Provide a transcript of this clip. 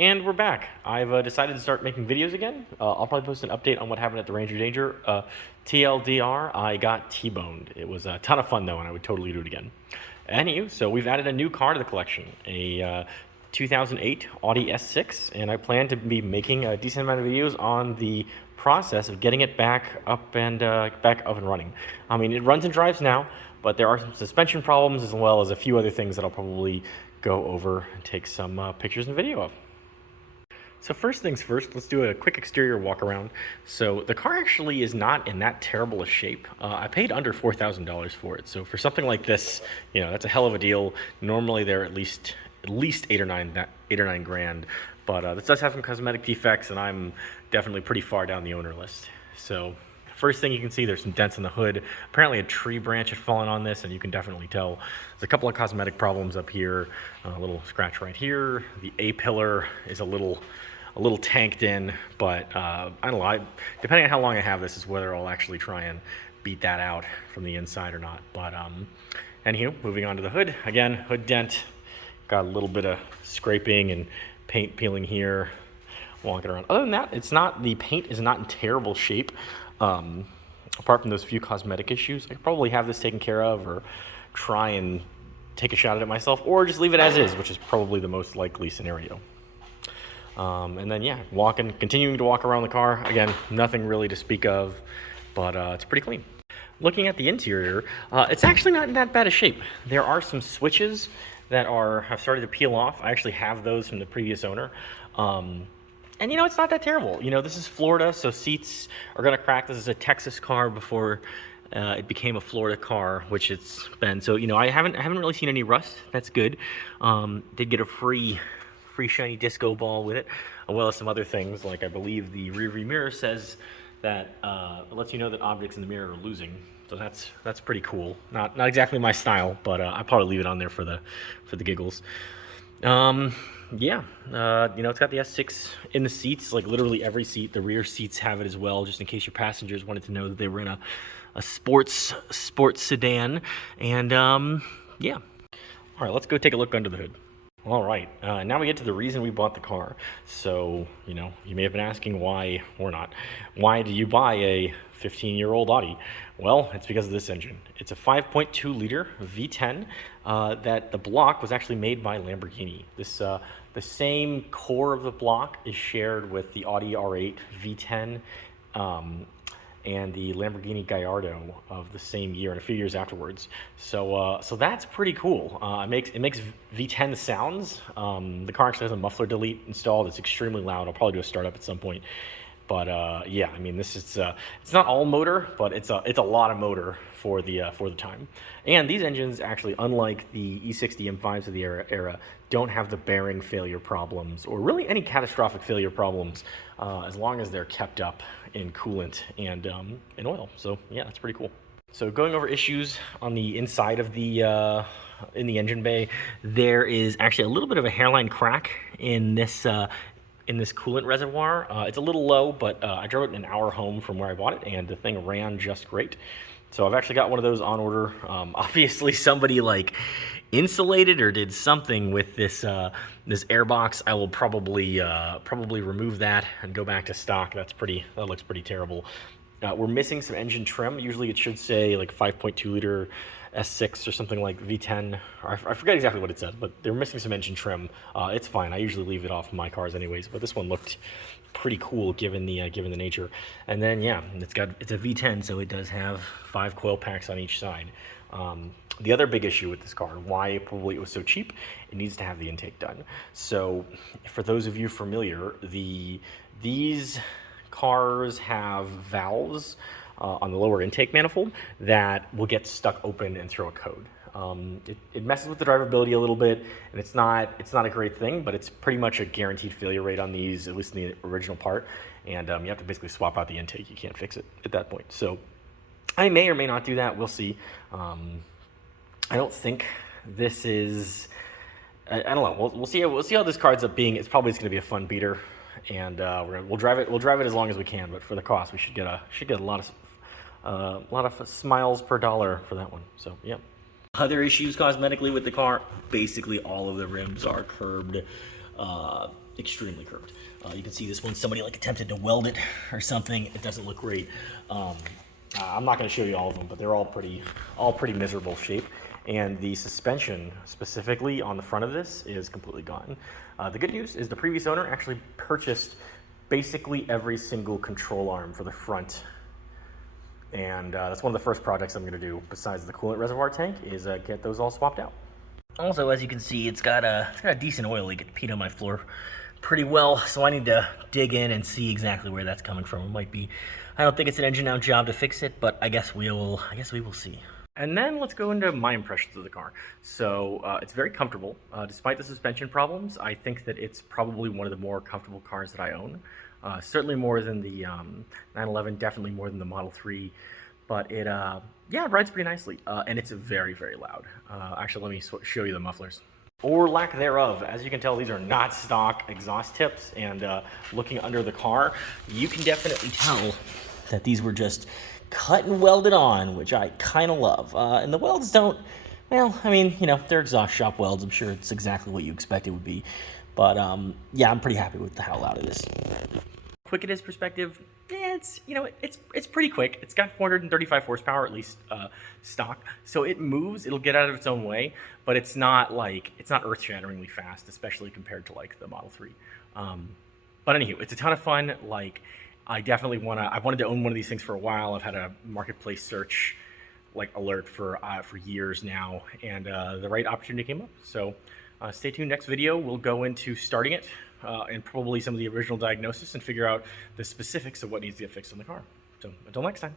And we're back. I've decided to start making videos again. I'll probably post an update on what happened at the Ranger Danger. TLDR, I got T-boned. It was a ton of fun though, and I would totally do it again. Anywho, so we've added a new car to the collection, a 2008 Audi S6, and I plan to be making a decent amount of videos on the process of getting it back up and running. I mean, it runs and drives now, but there are some suspension problems as well as a few other things that I'll probably go over and take some pictures and video of. So first things first, let's do a quick exterior walk around. So the car actually is not in that terrible a shape. I paid under $4,000 for it. So for something like this, you know, that's a hell of a deal. Normally they're at least eight or nine grand. But this does have some cosmetic defects, and I'm definitely pretty far down the owner list. So first thing you can see, there's some dents in the hood. Apparently a tree branch had fallen on this, and you can definitely tell. There's a couple of cosmetic problems up here. A little scratch right here. The A-pillar is a little tanked in, but I don't know. Depending on how long I have this is whether I'll actually try and beat that out from the inside or not. But anywho, moving on to the hood. Again, hood dent. Got a little bit of scraping and paint peeling here. Walking around. Other than that, the paint is not in terrible shape. Apart from those few cosmetic issues, I could probably have this taken care of, or try and take a shot at it myself, or just leave it as is, which is probably the most likely scenario. And then, yeah, continuing to walk around the car. Again, nothing really to speak of, but it's pretty clean. Looking at the interior, it's actually not in that bad a shape. There are some switches that have started to peel off. I actually have those from the previous owner. And, you know, it's not that terrible. You know, this is Florida, so seats are going to crack. This is a Texas car before it became a Florida car, which it's been. So, you know, I haven't really seen any rust. That's good. Did get a free shiny disco ball with it, as well as some other things, like I believe the rear view mirror says that it lets you know that objects in the mirror are losing. So that's pretty cool. Not exactly my style, but I'll probably leave it on there for the giggles. Yeah, you know, it's got the S6 in the seats, like literally every seat. The rear seats have it as well, just in case your passengers wanted to know that they were in a sports sedan. And yeah. All right, let's go take a look under the hood. All right, now we get to the reason we bought the car. So, you know, you may have been asking why or not. Why do you buy a 15-year-old Audi? Well, it's because of this engine. It's a 5.2 liter V10 that the block was actually made by Lamborghini. The same core of the block is shared with the Audi R8 V10 and the Lamborghini Gallardo of the same year and a few years afterwards. So that's pretty cool. It makes V10 sounds. The car actually has a muffler delete installed. It's extremely loud. I'll probably do a startup at some point. But yeah, I mean, it's not all motor, but it's a lot of motor for the time. And these engines actually, unlike the E60 M5s of the era, don't have the bearing failure problems or really any catastrophic failure problems as long as they're kept up in coolant and in oil. So yeah, that's pretty cool. So going over issues on the inside of the in the engine bay, there is actually a little bit of a hairline crack in this coolant reservoir. It's a little low, but I drove it an hour home from where I bought it, and the thing ran just great. So I've actually got one of those on order. Obviously, somebody like insulated or did something with this this airbox. I will probably remove that and go back to stock. That looks pretty terrible. We're missing some engine trim. Usually it should say like 5.2 liter S6 or something like V10. I forget exactly what it said, but they're missing some engine trim. It's fine. I usually leave it off my cars anyways, but this one looked pretty cool given the nature. And then yeah, it's a V10, so it does have 5 coil packs on each side. The other big issue with this car, why probably it was so cheap, it needs to have the intake done. So for those of you familiar, these cars have valves on the lower intake manifold that will get stuck open and throw a code. It messes with the drivability a little bit, and it's not a great thing, but it's pretty much a guaranteed failure rate on these, at least in the original part. And you have to basically swap out the intake. You can't fix it at that point. So I may or may not do that. We'll see. I don't think this is. I don't know. We'll see. We'll see how this car ends up being. It's probably going to be a fun beater, and we'll drive it. We'll drive it as long as we can. But for the cost, we should get a lot of smiles per dollar for that one. So yeah. Other issues cosmetically with the car, basically all of the rims are curbed. extremely curved. You can see this one, somebody like attempted to weld it or something. It doesn't look great. I'm not going to show you all of them, but they're all pretty miserable shape. And the suspension specifically on the front of this is completely gone. The good news is the previous owner actually purchased basically every single control arm for the front. And that's one of the first projects I'm going to do, besides the coolant reservoir tank, is get those all swapped out. Also, as you can see, it's got a decent oil leak. It peed on my floor pretty well, so I need to dig in and see exactly where that's coming from. It might be, I don't think it's an engine now job to fix it, but I guess we will see. And then let's go into my impressions of the car. So it's very comfortable. Despite the suspension problems, I think that it's probably one of the more comfortable cars that I own. Certainly more than the 911, definitely more than the Model 3. But it, yeah, it rides pretty nicely. And it's very, very loud. Actually, let me show you the mufflers. Or lack thereof. As you can tell, these are not stock exhaust tips. And looking under the car, you can definitely tell that these were just cut and welded on, which I kind of love. And the welds don't, well, I mean, you know, they're exhaust shop welds. I'm sure it's exactly what you expect it would be. But yeah, I'm pretty happy with how loud it is. Quick it is perspective, it's, you know, it's pretty quick. It's got 435 horsepower, at least stock. So it moves, it'll get out of its own way, but it's not earth-shatteringly fast, especially compared to like the Model 3. But anywho, it's a ton of fun. Like, I definitely I wanted to own one of these things for a while. I've had a marketplace search like alert for years now, and the right opportunity came up. So stay tuned. Next video, we'll go into starting it and probably some of the original diagnosis and figure out the specifics of what needs to get fixed on the car. So until next time.